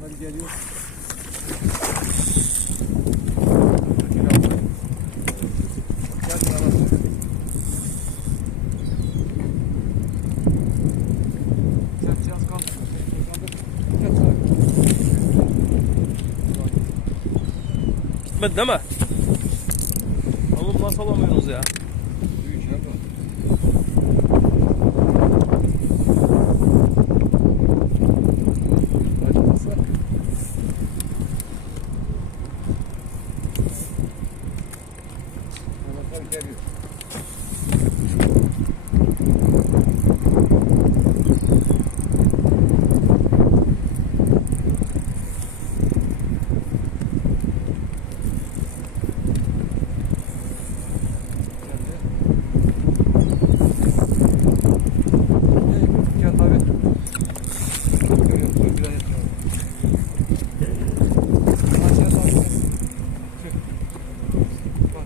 Hadi geliyor. Gel bana. Gel, gel, kalk. Gel, kalk. Gitmedi değil mi? Oğlum nasıl alamıyorsunuz ya? Bak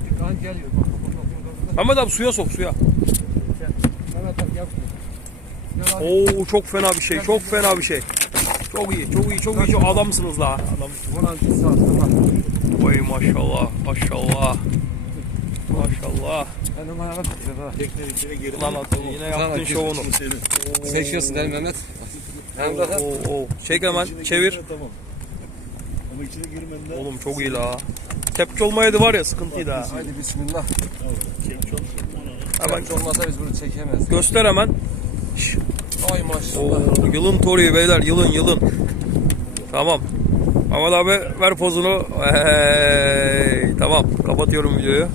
dikkat geliyor. Bak Mehmet abi suya sok suya. Oo çok fena bir şey. Çok fena bir şey. Çok iyi, çok iyi, çok iyi. Çok adamsınız la. Adam. Ulan bir saat bak. Vay maşallah, maşallah. Maşallah. Benim ha. İçine geri. Ulan at, yine yaptın şovunu. Seçiyorsun değil mi Mehmet? Hem de Oo, oo. Çek hemen, çevir. Tamam. Ama içine girmeden Oğlum çok iyi la. Tepki olmayaydı var ya sıkıntıydı ha. Haydi bismillah. çek. Hemen olmasa biz bunu çekemeyiz. göster hemen. Şş. Ay maşallah. Oo, yılın toriği beyler, yılın yılın. Tamam. Mehmet abi ver pozunu. Hey, tamam kapatıyorum videoyu.